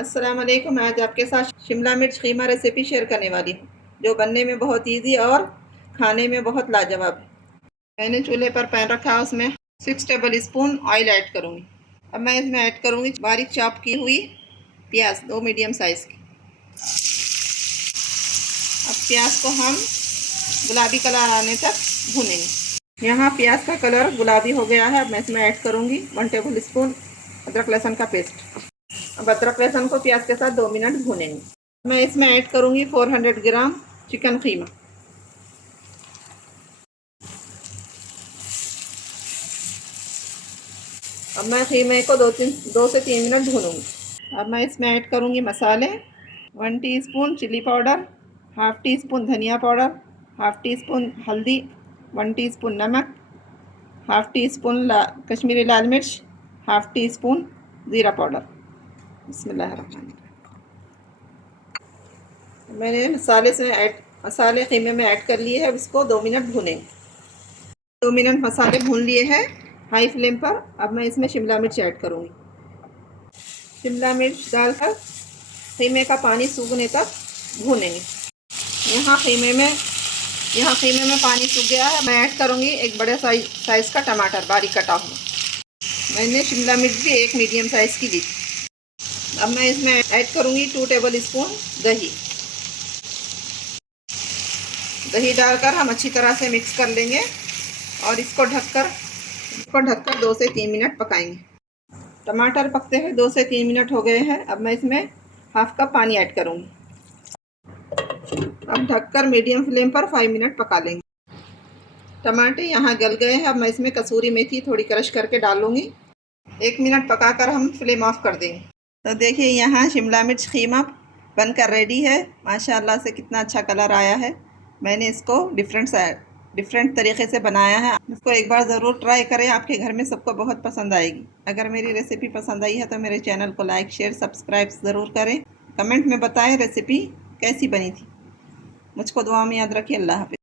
अस्सलाम वालेकुम। आज आपके साथ शिमला मिर्च कीमा रेसिपी शेयर करने वाली हूँ, जो बनने में बहुत इजी और खाने में बहुत लाजवाब है। मैंने चूल्हे पर पैन रखा है, उसमें 6 टेबल स्पून ऑयल ऐड करूँगी। अब मैं इसमें ऐड करूँगी बारीक चॉप की हुई प्याज, 2 मीडियम साइज़ की। अब प्याज को हम गुलाबी कलर आने तक भूनेंगे। यहाँ प्याज का कलर गुलाबी हो गया है। अब मैं इसमें ऐड करूँगी 1 टेबल स्पून अदरक लहसुन का पेस्ट। अब अदरक लहसुन को प्याज के साथ 2 मिनट भूनेंगे। मैं इसमें ऐड करूँगी 400 ग्राम चिकन कीमा। अब मैं कीमे को 2 से 3 मिनट भूनूंगी। अब मैं इसमें ऐड करूँगी मसाले। 1 teaspoon chilli powder, half teaspoon धनिया पाउडर, हाफ़ टी स्पून हल्दी, 1 टीस्पून नमक, हाफ़ टी स्पून कश्मीरी लाल मिर्च, हाफ़ टी स्पून ज़ीरा पाउडर। बिस्मिल्लाहिर्रहमानिर्रहीम। मैंने मसाले कीमे में ऐड कर लिए हैं। अब इसको 2 मिनट भूनेंगे। 2 मिनट मसाले भून लिए हैं हाई फ्लेम पर। अब मैं इसमें शिमला मिर्च ऐड करूँगी। शिमला मिर्च डालकर कीमे का पानी सूखने तक भूनेंगे। यहाँ कीमे में पानी सूख गया है। मैं ऐड करूँगी एक बड़े साइज़ का टमाटर बारीक कटा हुआ। मैंने शिमला मिर्च भी एक मीडियम साइज़ की ली। अब मैं इसमें ऐड करूँगी 2 टेबल स्पून दही डालकर हम अच्छी तरह से मिक्स कर लेंगे और इसको ढककर 2 से 3 मिनट पकाएंगे। टमाटर पकते हुए 2 से 3 मिनट हो गए हैं। अब मैं इसमें हाफ़ कप पानी ऐड करूँगी। अब ढककर मीडियम फ्लेम पर 5 मिनट पका लेंगे। टमाटर यहाँ गल गए हैं। अब मैं इसमें कसूरी मेथी थोड़ी क्रश करके डालूँगी। 1 मिनट पकाकर हम फ्लेम ऑफ कर देंगे। तो देखिए यहाँ शिमला मिर्च कीमा बनकर रेडी है। माशाल्लाह से कितना अच्छा कलर आया है। मैंने इसको डिफरेंट तरीके से बनाया है। इसको एक बार ज़रूर ट्राई करें, आपके घर में सबको बहुत पसंद आएगी। अगर मेरी रेसिपी पसंद आई है तो मेरे चैनल को लाइक शेयर सब्सक्राइब ज़रूर करें। कमेंट में बताएं रेसिपी कैसी बनी थी। मुझको दुआ में याद रखिए। अल्लाह हाफ़िज़।